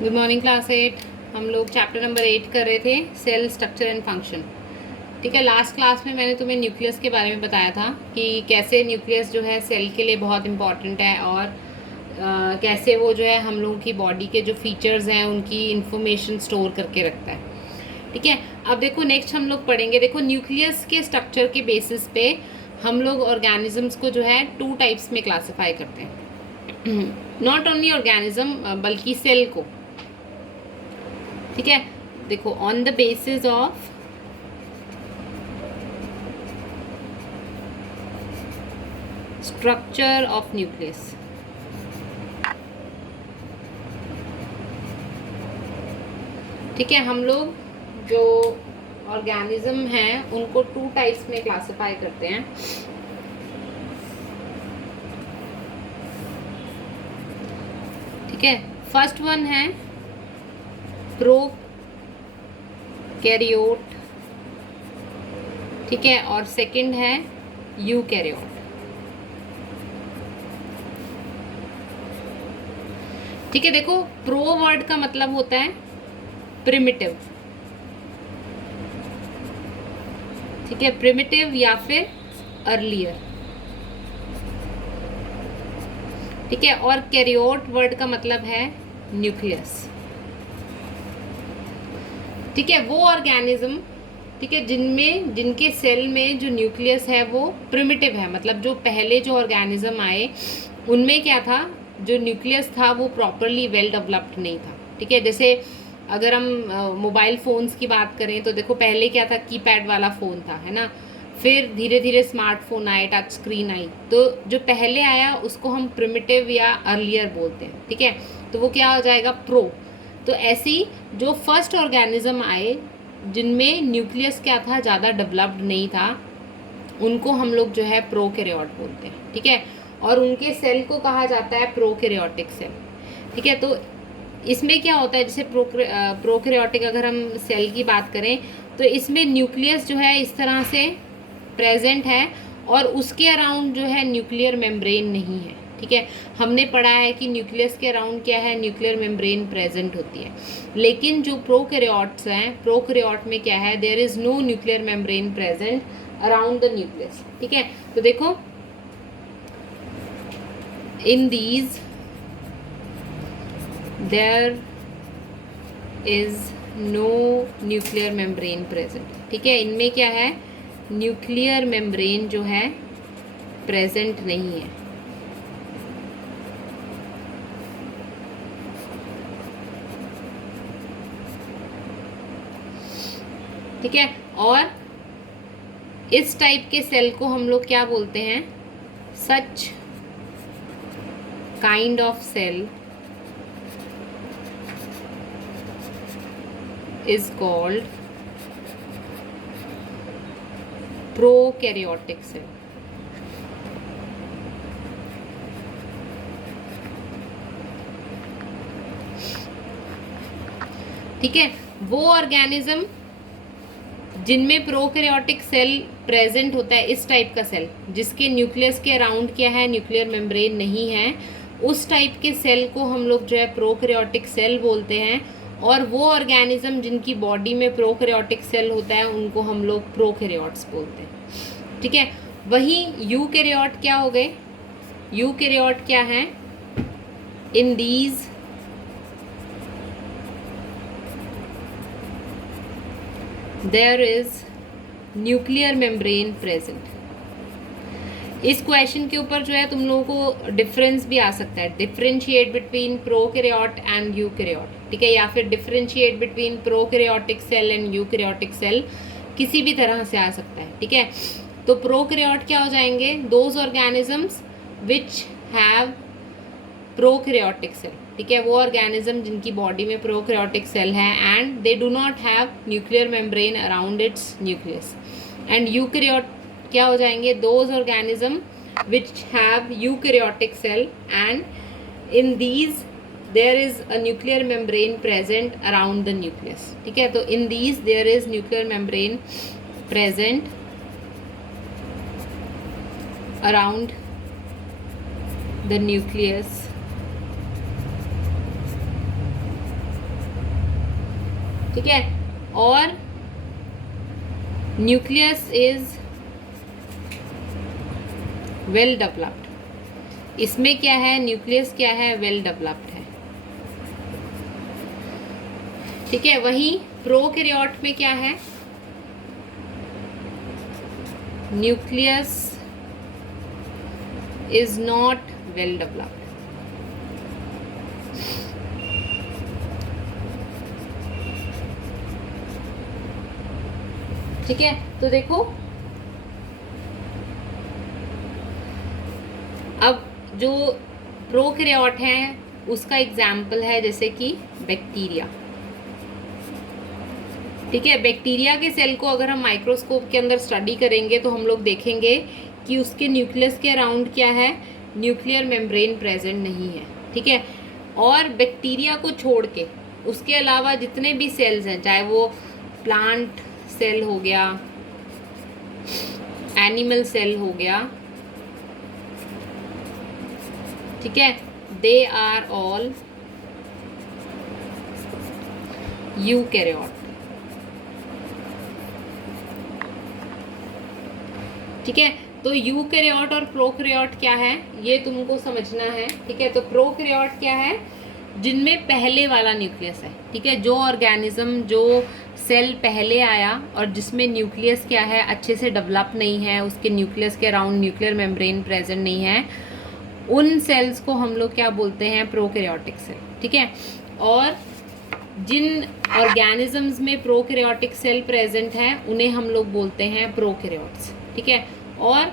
Good morning class 8। हम लोग chapter number 8 कर रहे थे, सेल स्ट्रक्चर एंड फंक्शन। ठीक है, लास्ट क्लास में मैंने तुम्हें न्यूक्लियस के बारे में बताया था कि कैसे न्यूक्लियस जो है सेल के लिए बहुत इंपॉर्टेंट है और कैसे वो जो है हम लोगों की बॉडी के जो फीचर्स हैं उनकी इंफॉर्मेशन स्टोर करके रखता है। ठीक है, अब देखो नेक्स्ट हम लोग पढ़ेंगे। देखो न्यूक्लियस के स्ट्रक्चर के बेसिस पे हम लोग ऑर्गेनिजम्स को जो है 2 टाइप्स में क्लासिफाई करते हैं। नॉट ओनली ऑर्गेनिज्म बल्कि सेल को। ठीक है, देखो on the basis of structure of nucleus. ठीक है, हम लोग जो ऑर्गेनिज्म हैं उनको 2 टाइप्स में क्लासिफाई करते हैं। ठीक है, फर्स्ट वन है प्रोकैरियोट। ठीक है, और सेकंड है यूकैरियोट। ठीक है, देखो प्रो वर्ड का मतलब होता है प्रिमिटिव। ठीक है, प्रिमिटिव या फिर अर्लियर। ठीक है, और कैरियोट वर्ड का मतलब है न्यूक्लियस। ठीक है, वो ऑर्गेनिज्म, ठीक है, जिनके सेल में जो न्यूक्लियस है वो प्रिमिटिव है, मतलब जो पहले जो ऑर्गेनिज्म आए उनमें क्या था, जो न्यूक्लियस था वो प्रॉपरली वेल डेवलप्ड नहीं था। ठीक है, जैसे अगर हम मोबाइल फ़ोन्स की बात करें तो देखो पहले क्या था, कीपैड वाला फ़ोन था, है ना। फिर धीरे धीरे स्मार्टफोन आए, टच स्क्रीन आई, तो जो पहले आया उसको हम प्रिमिटिव या अर्लियर बोलते हैं। ठीक है, तो वो क्या हो जाएगा, प्रो। तो ऐसी जो फर्स्ट ऑर्गेनिज्म आए जिनमें न्यूक्लियस क्या था, ज़्यादा डेवलप्ड नहीं था, उनको हम लोग जो है प्रोकैरियोट बोलते हैं। ठीक है, और उनके सेल को कहा जाता है प्रोकैरियोटिक सेल। ठीक है, तो इसमें क्या होता है, जैसे प्रोकैरियोटिक अगर हम सेल की बात करें तो इसमें न्यूक्लियस जो है इस तरह से प्रेजेंट है और उसके अराउंड जो है न्यूक्लियर मेम्ब्रेन नहीं है। ठीक है, हमने पढ़ा है कि न्यूक्लियस के अराउंड क्या है, न्यूक्लियर मेम्ब्रेन प्रेजेंट होती है। लेकिन जो प्रोकैरियोट्स हैं, प्रोकैरियोट में क्या है, there is no nuclear membrane present around the nucleus. ठीक है, तो देखो in these there is no nuclear membrane present. ठीक है, इनमें क्या है, न्यूक्लियर मेम्ब्रेन जो है प्रेजेंट नहीं है। ठीक है, और इस टाइप के सेल को हम लोग क्या बोलते हैं, such kind of cell is called prokaryotic cell। ठीक है, वो ऑर्गेनिज्म जिनमें प्रोकैरियोटिक सेल प्रेजेंट होता है, इस टाइप का सेल जिसके न्यूक्लियस के अराउंड क्या है, न्यूक्लियर मेम्ब्रेन नहीं है, उस टाइप के सेल को हम लोग जो है प्रोकैरियोटिक सेल बोलते हैं। और वो ऑर्गेनिज्म जिनकी बॉडी में प्रोकैरियोटिक सेल होता है उनको हम लोग प्रोकैरियोट्स बोलते हैं। ठीक है, वहीं यूकैरियोट क्या हो गए, यूकैरियोट क्या है, in these there is nuclear membrane present. इस क्वेश्चन के ऊपर जो है तुम लोगों को डिफरेंस भी आ सकता है, differentiate between prokaryote and eukaryote. ठीक है, या फिर differentiate between prokaryotic cell and eukaryotic cell, किसी भी तरह से आ सकता है। ठीक है, तो प्रोकैरियोट क्या हो जाएंगे, those organisms which have prokaryotic cell. ठीक है, वो ऑर्गेनिज्म जिनकी बॉडी में प्रोकैरियोटिक सेल है and they do not have nuclear membrane around its nucleus. And eukaryote क्या हो जाएंगे, those organism which have eukaryotic cell and in these there is a nuclear membrane present around the nucleus. ठीक है, तो in these there is nuclear membrane present around the nucleus ठीक है, और nucleus is well developed. इसमें क्या है, nucleus क्या है, वेल डेवलप्ड है। ठीक है, वहीं प्रोकैरियोट में क्या है, nucleus is not well developed. ठीक है, तो देखो अब जो प्रोकैरियोट है उसका एग्जाम्पल है जैसे कि बैक्टीरिया। ठीक है, बैक्टीरिया के सेल को अगर हम माइक्रोस्कोप के अंदर स्टडी करेंगे तो हम लोग देखेंगे कि उसके न्यूक्लियस के अराउंड क्या है, न्यूक्लियर मेम्ब्रेन प्रेजेंट नहीं है। ठीक है, और बैक्टीरिया को छोड़ के उसके अलावा जितने भी सेल्स हैं, चाहे वो प्लांट सेल हो गया, एनिमल सेल हो गया, ठीक है, दे आर ऑल यूकैरियोट। ठीक है, तो यूकैरियोट और प्रोकैरियोट क्या है ये तुमको समझना है। ठीक है, तो प्रोकैरियोट क्या है, जिनमें पहले वाला न्यूक्लियस है। ठीक है, जो ऑर्गेनिज्म, जो सेल पहले आया और जिसमें न्यूक्लियस क्या है, अच्छे से डेवलप नहीं है, उसके न्यूक्लियस के अराउंड न्यूक्लियर मेम्ब्रेन प्रेजेंट नहीं है, उन सेल्स को हम लोग क्या बोलते हैं, प्रोकैरियोटिक सेल। ठीक है, और जिन ऑर्गेनिजम्स में प्रोकैरियोटिक सेल प्रेजेंट है उन्हें हम लोग बोलते हैं प्रोकैरियोट्स। ठीक है, और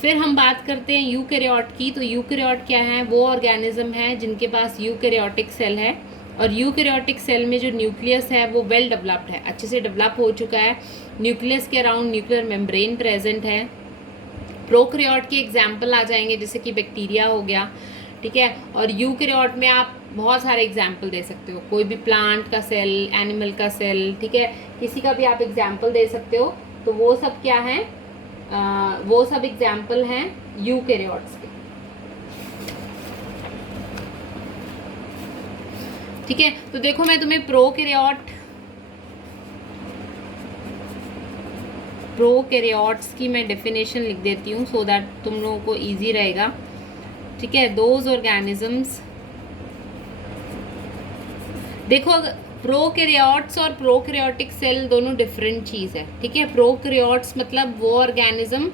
फिर हम बात करते हैं यूकैरियोट की। तो यूकैरियोट क्या है, वो ऑर्गेनिज्म है जिनके पास यूकैरियोटिक सेल है, और यूकैरियोटिक सेल में जो न्यूक्लियस है वो वेल डेवलप्ड है, अच्छे से डेवलप हो चुका है, न्यूक्लियस के अराउंड न्यूक्लियर मेम्ब्रेन प्रेजेंट है। प्रोकैरियोट के एग्जाम्पल आ जाएंगे जैसे कि बैक्टीरिया हो गया। ठीक है, और यूकैरियोट में आप बहुत सारे एग्जाम्पल दे सकते हो, कोई भी प्लांट का सेल, एनिमल का सेल, ठीक है, किसी का भी आप एग्जाम्पल दे सकते हो। तो वो सब क्या है, वो सब एग्जाम्पल हैं यूकैरियोट्स के। ठीक है, तो देखो मैं तुम्हें प्रोकैरियोट्स की मैं डेफिनेशन लिख देती हूँ सो दैट तुम लोगों को इजी रहेगा। ठीक है, दोज ऑर्गेनिजम्स, देखो प्रोकैरियोट्स और प्रोकैरियोटिक सेल दोनों डिफरेंट चीज़ है। ठीक है, प्रोकैरियोट्स मतलब वो ऑर्गेनिज्म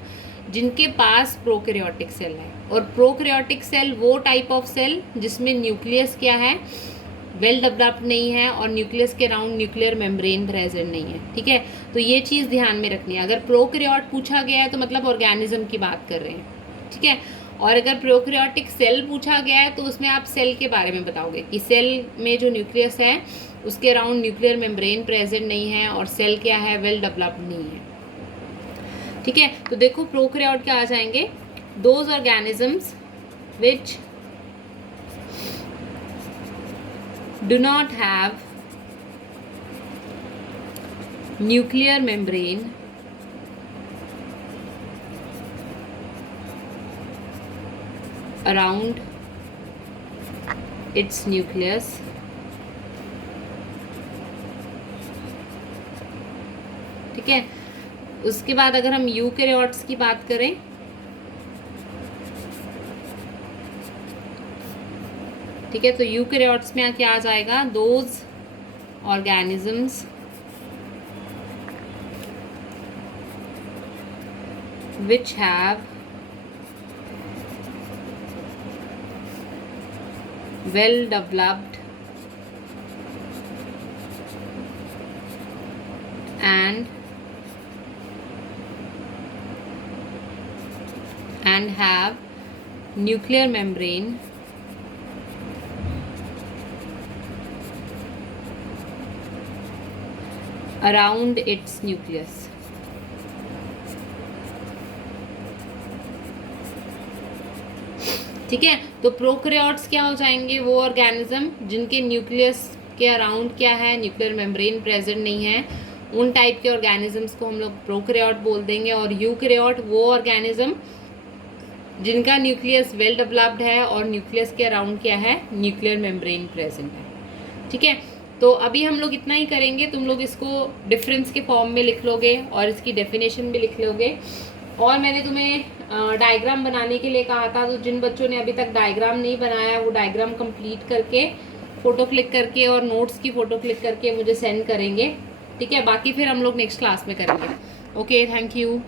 जिनके पास प्रोकैरियोटिक सेल है, और प्रोकैरियोटिक सेल वो टाइप ऑफ सेल जिसमें न्यूक्लियस क्या है, वेल डेवलप्ड नहीं है, और न्यूक्लियस के अराउंड न्यूक्लियर मेम्ब्रेन प्रेजेंट नहीं है। ठीक है, तो ये चीज़ ध्यान में रखनी है। अगर प्रोकैरियोट पूछा गया है तो मतलब ऑर्गेनिज्म की बात कर रहे हैं। ठीक है, और अगर प्रोकैरियोटिक सेल पूछा गया है तो उसमें आप सेल के बारे में बताओगे कि सेल में जो न्यूक्लियस है उसके अराउंड न्यूक्लियर मेम्ब्रेन प्रेजेंट नहीं है, और सेल क्या है, वेल डेवलप्ड नहीं है। ठीक है, तो देखो प्रोकैरियोट क्या आ जाएंगे, those organisms which do not have nuclear membrane around its nucleus, ठीक है, उसके बाद अगर हम यूकैरियोट्स की बात करें, ठीक है, तो यूकैरियोट्स में क्या आ जाएगा, those organisms which have well developed and have nuclear membrane around its nucleus। ठीक है, तो प्रोकैरियोट्स क्या हो जाएंगे, वो ऑर्गेनिज्म जिनके न्यूक्लियस के अराउंड क्या है, न्यूक्लियर मेम्ब्रेन प्रेजेंट नहीं है, उन टाइप के ऑर्गेनिजम्स को हम लोग प्रोकैरियोट बोल देंगे। और यूकैरियोट वो ऑर्गेनिज्म जिनका न्यूक्लियस वेल डेवलप्ड है और न्यूक्लियस के अराउंड क्या है, न्यूक्लियर मेम्ब्रेन प्रेजेंट है। ठीक है, तो अभी हम लोग इतना ही करेंगे, तुम लोग इसको डिफरेंस के फॉर्म में लिख लोगे और इसकी डेफिनेशन भी लिख लोगे। और मैंने तुम्हें डायग्राम बनाने के लिए कहा था, तो जिन बच्चों ने अभी तक डायग्राम नहीं बनाया वो डायग्राम कंप्लीट करके फ़ोटो क्लिक करके और नोट्स की फ़ोटो क्लिक करके मुझे सेंड करेंगे, ठीक है। बाकी फिर हम लोग नेक्स्ट क्लास में करेंगे। Okay, thank you.